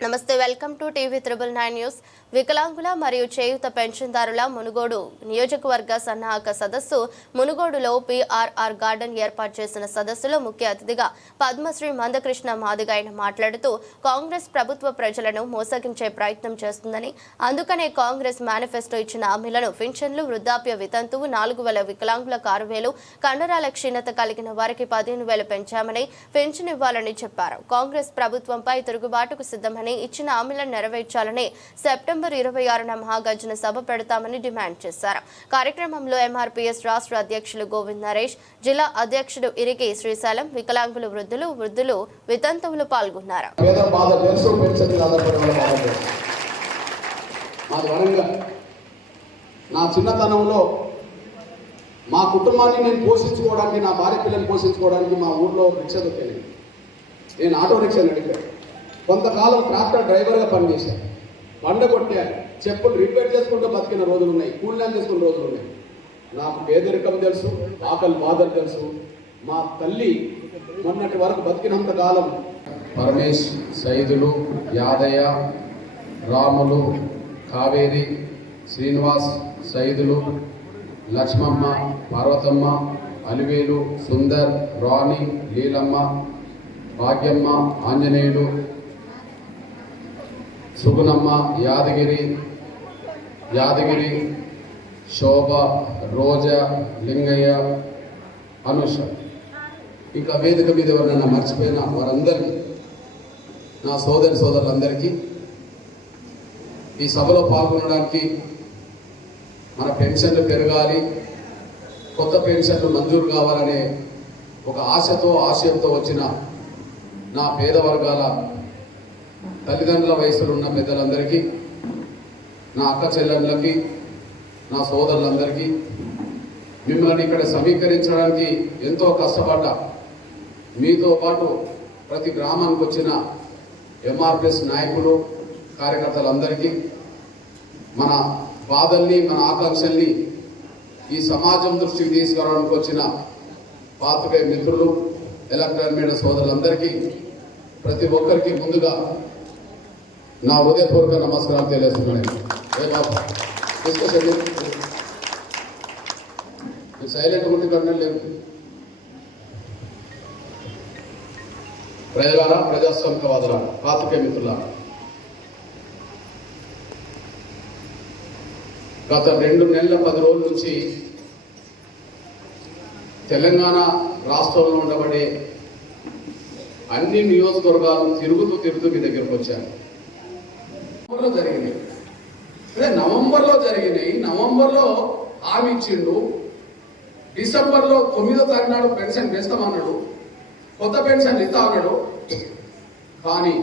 నమస్తే welcome to TV triple nine news. వికలాంగుల మరియు చేయుత పెన్షన్దారుల మునుగోడు నియోజకవర్గ సన్నాహక సదస్సు మునుగోడులో పీఆర్ఆర్ గార్డెన్ ఏర్పాటు చేసిన సదస్సులో ముఖ్య అతిథిగా పద్మశ్రీ మందకృష్ణ మాదిగ ఆయన మాట్లాడుతూ కాంగ్రెస్ ప్రభుత్వ ప్రజలను మోసగించే ప్రయత్నం చేస్తుందని అందుకనే కాంగ్రెస్ మేనిఫెస్టో ఇచ్చిన హామీలను పింఛన్లు వృద్ధాప్య వితంతువు నాలుగు వేల వికలాంగుల కారువేలు వేలు కండరాల క్షీణత కలిగిన వారికి పదిహేను వేలు పెంచామని పెన్షన్ ఇవ్వాలని చెప్పారు. కాంగ్రెస్ ప్రభుత్వంపై తిరుగుబాటుకు సిద్ధమని ఇచ్చిన హామీలను నెరవేర్చాలని సెప్టెంబర్ ఇరవై ఆరున మహాగర్జన సభ పెడతామని డిమాండ్ చేశారు. కార్యక్రమంలో ఎంఆర్పీఎస్ రాష్ట్ర అధ్యక్షులు గోవింద్ నరేష్ జిల్లా అధ్యక్షుడు ఇరిగి శ్రీశైలం వికలాంగులు వృద్ధులు వృద్ధులు వితంతువులు పాల్గొన్నారు. నా చిన్నతనంలో మా కుటుంబాన్ని నేను పోషించుకోవడానికి నా భార్య పిల్లల్ని పోషించుకోవడానికి మా ఊర్లో రిక్షా దొరికాను నేను ఆటో రిక్షా నడిపాను. కొంతకాలం ట్రాక్టర్ డ్రైవర్గా పనిచేశారు. బండ కొట్టారు చెప్పులు రిపేర్ చేసుకుంటూ బతికిన రోజులు ఉన్నాయి కూలినాలు చేసుకున్న రోజులు ఉన్నాయి నాకు పేదరికం తెలుసు ఆకలి బాధలు తెలుసు. మా తల్లి మొన్నటి వరకు బతికినంత కాలం పరమేష్ సైదులు యాదయ్య రాములు కావేరి శ్రీనివాస్ సైదులు లక్ష్మమ్మ పార్వతమ్మ అలివేలు సుందర్ రాణి లీలమ్మ భాగ్యమ్మ ఆంజనేయులు సుగుణమ్మ యాదగిరి యాదగిరి శోభ రోజా లింగయ్య అనుష. ఇంకా వేదిక మీద ఎవరైనా మర్చిపోయిన వారందరికీ నా సోదరి సోదరులందరికీ ఈ సభలో పాల్గొనడానికి మన పెన్షన్లు పెరగాలి కొత్త పెన్షన్లు మంజూరు కావాలనే ఒక ఆశతో ఆశయంతో వచ్చిన నా పేద వర్గాల తల్లిదండ్రుల వయసులో ఉన్న పెద్దలందరికీ నా అక్క చెల్లెళ్ళకి నా సోదరులందరికీ మిమ్మల్ని ఇక్కడ సమీకరించడానికి ఎంతో కష్టపడ్డ మీతో పాటు ప్రతి గ్రామానికి వచ్చిన ఎంఆర్పిఎస్ నాయకులు కార్యకర్తలందరికీ మన బాధల్ని మన ఆకాంక్షల్ని ఈ సమాజం దృష్టికి తీసుకురావడానికి వచ్చిన పాత్రికేయ మిత్రులు ఎలక్ట్రానిక్ మీడియా సోదరులందరికీ ప్రతి ఒక్కరికి ముందుగా నా హృదయపూర్వక నమస్కారం తెలియజేస్తున్నాను. ఏ బాబు డిస్కషన్ మీరు సైలెంట్ ఉండి కన్నా లేదు. ప్రజలారా ప్రజాస్వామికవాదులారా పాత్రికేయ మిత్రుల గత రెండు నెలల పది రోజుల నుంచి తెలంగాణ రాష్ట్రంలో ఉండబడే అన్ని నియోజకవర్గాలను తిరుగుతూ తిరుగుతూ మీ దగ్గరకు వచ్చాను. నవంబర్లో జరిగినాయి. అదే నవంబర్లో జరిగినాయి. నవంబర్లో హామీ ఇచ్చిండు. డిసెంబర్లో తొమ్మిదో తారీఖు నాడు పెన్షన్ వేస్తామన్నాడు. కొత్త పెన్షన్ ఇస్తా అన్నాడు. కానీ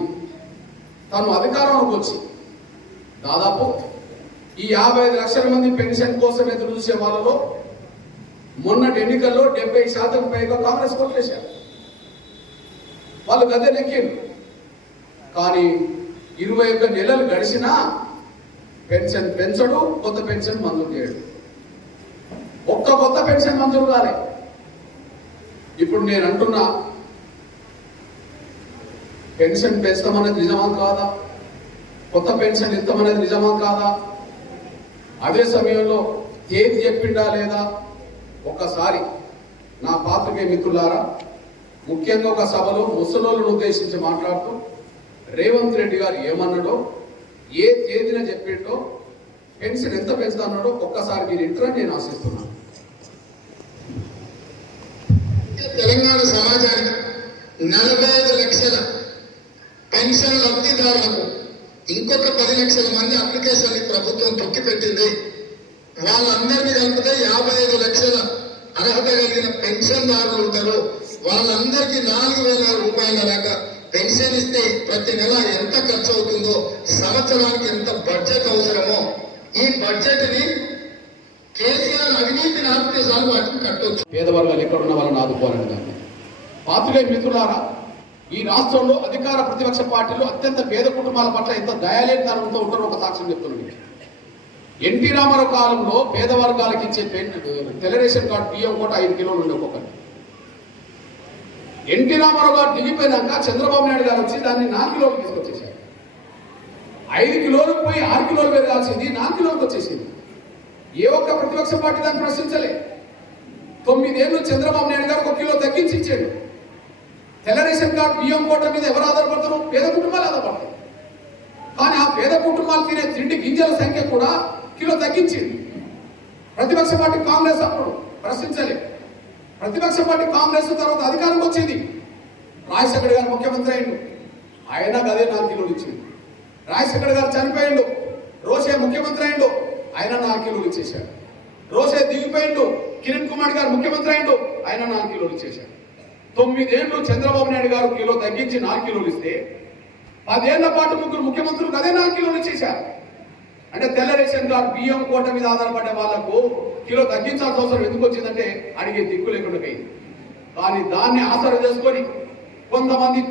తను అధికారంలోకి వచ్చి దాదాపు ఈ యాభై ఐదు లక్షల మంది పెన్షన్ కోసం ఎదురు చూసే వాళ్ళలో మొన్నటి ఎన్నికల్లో డెబ్బై శాతం పైగా కాంగ్రెస్ కొట్టేశారు వాళ్ళు గదే నెక్కిండు కానీ ఇరవై ఒక్క నెలలు గడిచినా పెన్షన్ పెంచడు కొత్త పెన్షన్ మంజూరు చేయడు. ఒక్క కొత్త పెన్షన్ మంజూరు కాలే. ఇప్పుడు నేను అంటున్నా పెన్షన్ పెంచుతామనేది నిజమా కాదా? కొత్త పెన్షన్ ఇస్తామనేది నిజమా కాదా? అదే సమయంలో తేదీ చెప్పిండా లేదా? ఒక్కసారి నా పాత్రికే మిత్రులారా ముఖ్యంగా ఒక సభలో ముసలోళ్ళను ఉద్దేశించి మాట్లాడుతూ రేవంత్ రెడ్డి గారు ఏమన్నాడో ఏ తేదీన చెప్పిండో పెన్షన్ ఎంత పెంచుతానో ఒక్కసారి మీరు ఇంటరని నేను ఆశిస్తున్నాను తెలంగాణ సమాజానికి నలభై ఐదు లక్షల పెన్షన్ లబ్ధిదారులకు ఇంకొక పది లక్షల మంది అప్లికేషన్లు ప్రభుత్వం తొక్కి పెట్టింది. వాళ్ళందరినీ కలిపితే యాభై ఐదు లక్షల అర్హత కలిగిన పెన్షన్దారులు ఉంటారు. వాళ్ళందరికీ నాలుగు వేల రూపాయల దాకా పెన్షన్ ఇస్తే ప్రతి నెల ఎంత ఖర్చు అవుతుందో సంవత్సరానికి ఎంత బడ్జెట్ అవసరమో ఈ బడ్జెట్ని కేసీఆర్ అవినీతి ఆపితే చాలు వాటిని కట్టొచ్చు. పేదవర్గాలు ఎక్కడున్న వాళ్ళని ఆదుకోవాలని దాన్ని పాత్రికేయ మిత్రులారా ఈ రాష్ట్రంలో అధికార ప్రతిపక్ష పార్టీలు అత్యంత పేద కుటుంబాల పట్ల ఎంత దయాలేనితనంతో ఉంటారో ఒక సాక్ష్యం చెప్తున్నాను మీకు. ఎన్టీ రామారావు కాలంలో పేదవర్గాలకు ఇచ్చే పెన్ తెల్ల కార్డు బియ్యం కూడా ఐదు కిలోలు ఉండే ఒక్కొక్కటి ఎన్టీ రామారావు గారు దిగిపోయినాక చంద్రబాబు నాయుడు గారు వచ్చి దాన్ని నాలుగు కిలోలు తీసుకొచ్చేసారు ఐదు కిలోలకు పోయి ఆరు కిలోలు పెరగాల్సింది నాలుగు కిలోలకు వచ్చేసింది. ఏ ఒక్క ప్రతిపక్ష పార్టీ దాన్ని ప్రశ్నించలే. తొమ్మిదేళ్ళు చంద్రబాబు నాయుడు గారు ఒక కిలో తగ్గించి ఇచ్చాడు తెల్ల రేషన్ కార్డు బియ్యం కోట మీద ఎవరు ఆధారపడతారు? పేద కుటుంబాలు ఆధారపడతాయి. కానీ ఆ పేద కుటుంబాలు తినే తిండి గింజల సంఖ్య కూడా కిలో తగ్గించింది. ప్రతిపక్ష పార్టీ కాంగ్రెస్ అప్పుడు ప్రశ్నించలేదు ప్రతిపక్ష పార్టీ కాంగ్రెస్ తర్వాత అధికారంకి వచ్చింది. రాజశేఖర్ గారు ముఖ్యమంత్రి అయిండు ఆయన గదే నాలుగు కిలోలు ఇచ్చింది రాజశేఖర్ గారు చనిపోయిండు. రోషే ముఖ్యమంత్రి అయిండు ఆయన నాలుగు కిలోలు ఇచ్చేశాడు రోషే దిగిపోయిండు. కిరణ్ కుమార్ గారు ముఖ్యమంత్రి అయిండు ఆయన నాలుగు కిలోలు ఇచ్చేశాడు తొమ్మిదేళ్ళు చంద్రబాబు నాయుడు గారు కిలో తగ్గించి నాలుగు కిలోలు ఇస్తే పదేళ్ళ పాటు ముగ్గురు ముఖ్యమంత్రులు అదే నాలుగు కిలోలు ఇచ్చేశారు. అంటే తెల్ల రేషన్ కార్డు బియ్యం కోట మీద ఆధారపడే వాళ్ళకు కిలో తగ్గించాల్సిన అవసరం ఎందుకు వచ్చిందంటే అడిగే దిక్కు లేకుండా పోయింది. కానీ దాన్ని ఆసరా చేసుకొని కొంతమంది